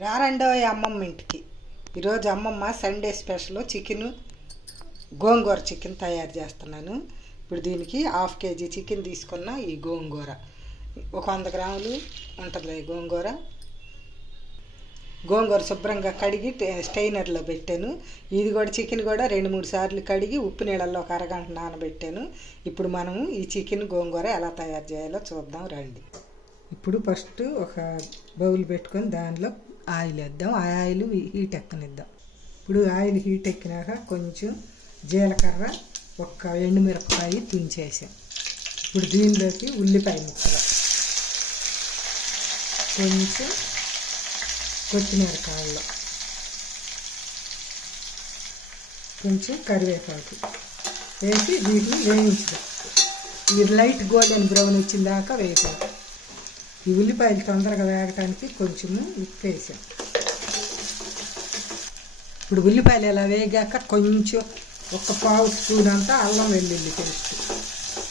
రారండో అమ్మమ్మ ఇంటికి. ఈరోజు అమ్మమ్మ Sunday special chicken gongura chicken తయారు చేస్తున్నాను. ఇప్పుడు దీనికి హాఫ్ కేజీ చికెన్ తీసుకున్న ఈ గోంగూర. ఒక వంద గ్రాములు ఉంటుంది ఈ గోంగూర. గోంగూర శుభ్రంగా కడిగి టే- పెట్టాను. ఇది కూడా చికెన్ కూడా రెండు మూడు సార్లు కడిగి ఉప్పు నీళ్ళల్లో ఒక అరగంట నానబెట్టాను. ఇప్పుడు మనము ఈ చికెన్ గోంగూర ఎలా తయారు చేయాలో చూద్దాం రండి. ఇప్పుడు ఫస్ట్ ఒక బౌల్ పెట్టుకొని దానిలో ఆయిల్ వేద్దాం. ఆ ఆయిల్ హీట్ ఎక్కనిద్దాం ఇప్పుడు ఆయిల్ హీట్ ఎక్కినాక కొంచెం జీలకర్ర ఒక్క ఎండుమిరపకాయ తుంచేసాం. ఇప్పుడు దీనిలోకి ఉల్లిపాయ ముక్కలు. కొంచెం కొత్తిమీర కాళ్ళు కొంచెం కరివేపాకు వేసి వీటిని వేయించడం ఈ లైట్ గోల్డెన్ బ్రౌన్ వచ్చిన దాకా వేసాం ఈ ఉల్లిపాయలు తొందరగా వేగటానికి కొంచెము ఉప్పు వేసాం. ఇప్పుడు ఉల్లిపాయలు ఇలా వేగాక కొంచెం ఒక పావు స్పూన్ అంతా అల్లం వెల్లుల్లి పేస్ట్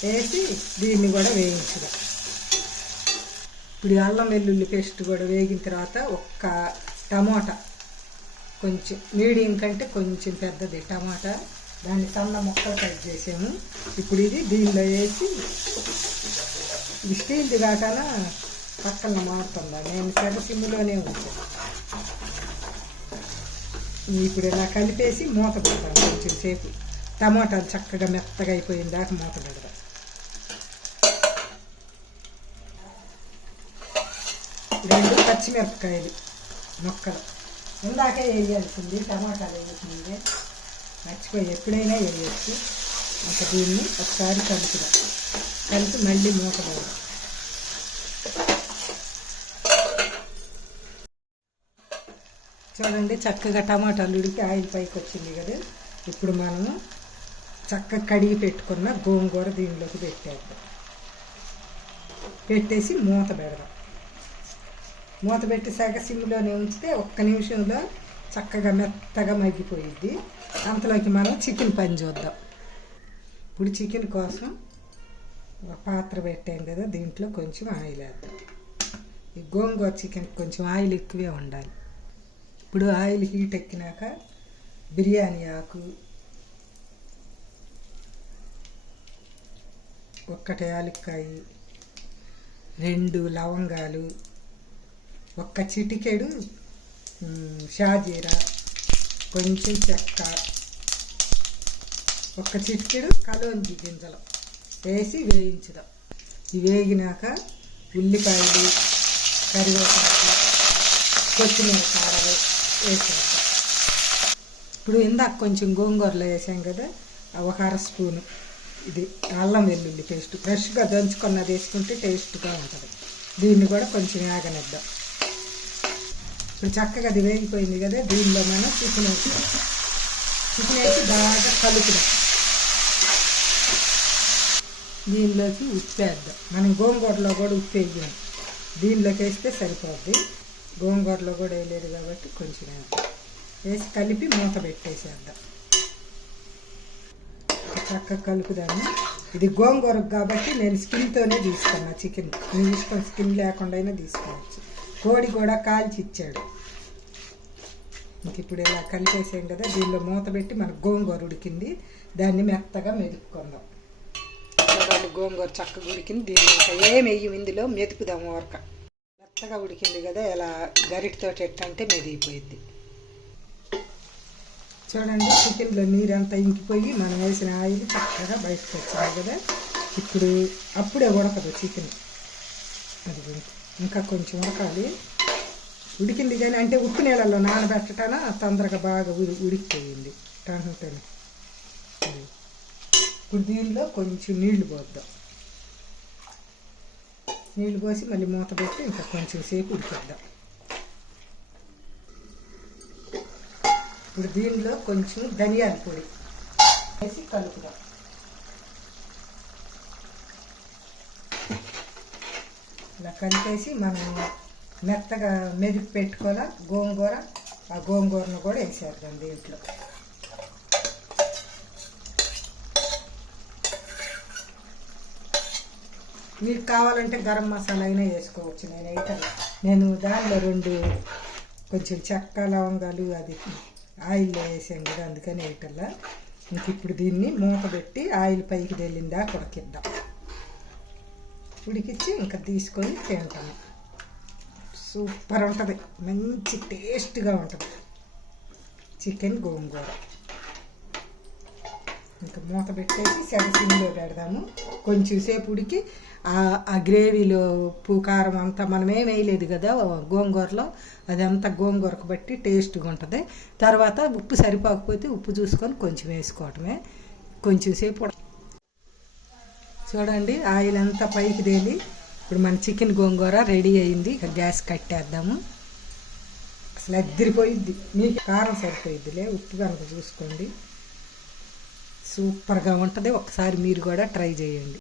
వేసి దీన్ని కూడా వేయించడం ఇప్పుడు ఈ అల్లం వెల్లుల్లి పేస్ట్ కూడా వేగిన తర్వాత ఒక్క టమాటా కొంచెం మీడియం కంటే కొంచెం పెద్దది టమాటా. దాన్ని సన్న ముక్కలు కట్ చేసాము. ఇప్పుడు ఇది దీనిలో వేసి ఇది స్టీల్ది కాకన పక్కన మారుతుందా? నేను పెద్ద సిమ్లోనే ఉంచాను. ఇప్పుడు ఇలా కలిపేసి మూత పెడతాను కొంచెం సేపు. టమాటాలు చక్కగా మెత్తగా అయిపోయిన దాకా మూత పెడతాం. రెండు పచ్చిమిరపకాయలు మొక్కలు. ఇందాకే వేయాల్సింది టమాటాలు వేయాల్సింది మర్చిపోయి ఎప్పుడైనా వేయచ్చు. ఇంకా దీన్ని ఒకసారి కలుపుదాం. కలిపి మళ్ళీ మూత పెడదాం. చూడండి చక్కగా టమాటాలు ఉడికి ఆయిల్ పైకి వచ్చింది కదా. ఇప్పుడు మనము చక్కగా కడిగి పెట్టుకున్న గోంగూర దీనిలోకి పెట్టేద్దాం. పెట్టేసి మూత పెడదాం. మూత పెట్టేసాక సిమ్లోనే ఉంచితే ఒక్క నిమిషంలో చక్కగా మెత్తగా మగ్గిపోయిద్ది. అంతలోకి మనం చికెన్ పని చూద్దాం. ఇప్పుడు చికెన్ కోసం ఒక పాత్ర పెట్టాం కదా దీంట్లో కొంచెం ఆయిల్ వేద్దాం ఈ గోంగూర చికెన్ కొంచెం ఆయిల్ ఎక్కువే ఉండాలి. ఇప్పుడు ఆయిల్ హీట్ ఎక్కినాక బిర్యానీ ఆకు ఒక్కటి యాలక్కాయ రెండు లవంగాలు ఒక్క చిటికెడు షాజీరా కొంచెం చెక్క ఒక్క చిటికెడు కలోంజి గింజలు వేసి వేయించుదాం. ఇవి వేగినాక ఉల్లిపాయలు కరివేపాకు కొత్తిమీర కాడలు వేసేద్దాం ఇప్పుడు ఇందాక కొంచెం గోంగూరలో వేసాం కదా ఆ ఒక అర స్పూను. ఇది అల్లం వెల్లుల్లి పేస్ట్. ఫ్రెష్గా దంచుకున్నది వేసుకుంటే టేస్ట్గా ఉంటుంది. దీన్ని కూడా కొంచెం వేగనిద్దాం ఇప్పుడు చక్కగా అది వేగిపోయింది కదా దీనిలో మనం చికెన్ వేస్తాం చికెన్ వేసి బాగా కలుపుదాం. దీనిలోకి ఉప్పు వేద్దాం. మనం గోంగూరలో కూడా ఉప్పు వేయాలి. దీనిలోకి వేస్తే సరిపోద్ది. గోంగూరలో కూడా వేయలేదు కాబట్టి కొంచెం వేసి కలిపి మూత పెట్టేసేద్దాం. చక్కగా కలుపుదాము. ఇది గోంగూరకు కాబట్టి నేను స్కిన్తోనే తీసుకున్నా చికెన్. నేను తీసుకొని స్కిన్ లేకుండా అయినా తీసుకోవచ్చు. కోడి కూడా కాల్చి ఇచ్చాడు ఇంక ఇప్పుడు ఇలా కలిపేసాం కదా దీనిలో మూత పెట్టి మనకు గోంగూర ఉడికింది. దాన్ని మెత్తగా మెదుపుకుందాం. గోంగూర చక్కగా ఉడికింది. దీన్ని ఏం వెయ్యం ఇందులో? మెతుకుదాం ఊరక. మెత్తగా ఉడికింది కదా ఇలా గరిటితో ఎట్టంటే మెదిగిపోయింది. చూడండి చికెన్లో నీరంతా ఇంకిపోయి మనం వేసిన ఆయిల్ చక్కగా బయటకు వచ్చింది కదా. ఇప్పుడు అప్పుడే ఉడకదు చికెన్. అది ఇంకా కొంచెం ఉడకాలి. ఉడికింది కానీ అంటే ఉప్పు నీళ్ళలో నానబెట్టటాన తొందరగా బాగా ఉడి ఉడికిపోయింది. టంటని ఇప్పుడు దీనిలో కొంచెం నీళ్ళు పోద్దాం. నీళ్ళు పోసి మళ్ళీ మూత పెట్టి ఇంకా కొంచెం సేపు ఉడికిద్దాం ఇప్పుడు దీనిలో కొంచెం ధనియాల పొడి వేసి కలుపుదాం ఇలా కలిపేసి మనం మెత్తగా మెదిపి పెట్టుకోవాలా గోంగూర ఆ గోంగూరను కూడా వేసేద్దాం దీంట్లో మీకు కావాలంటే గరం మసాలా అయినా వేసుకోవచ్చు. నేను అయితే నేను దానిలో రెండు కొంచెం చెక్క లవంగాలు అది ఆయిల్ వేసాం కదా అందుకని వేయటల్లా ఇంక ఇప్పుడు దీన్ని మూత పెట్టి ఆయిల్ పైకి తేలిందా ఉడకిద్దాం. ఉడికిచ్చి ఇంకా తీసుకొని తింటాము సూపర్ ఉంటుంది. మంచి టేస్ట్గా ఉంటుంది. చికెన్ గోంగూర. ఇంకా మూత పెట్టేసి సెగసిన్లో పెడదాము. కొంచెం సేపు ఉడికి ఆ- గ్రేవీలో ఉప్పు కారం అంతా మనం ఏం వేయలేదు కదా గోంగూరలో. అదంతా గోంగూరకు బట్టి టేస్ట్గా ఉంటుంది. తర్వాత ఉప్పు సరిపోకపోతే ఉప్పు చూసుకొని కొంచెం వేసుకోవటమే. కొంచెం సేపు చూడండి ఆయిల్ అంతా పైకి తేలి ఇప్పుడు మన చికెన్ గోంగూర రెడీ అయింది. ఇక గ్యాస్ కట్టేద్దాము. అసలు అద్దరిపోయిద్ది మీకు కారం సరిపోయిద్దిలే ఉప్పు కనుక చూసుకోండి. సూపర్గా ఉంటుంది. ఒకసారి మీరు కూడా ట్రై చేయండి.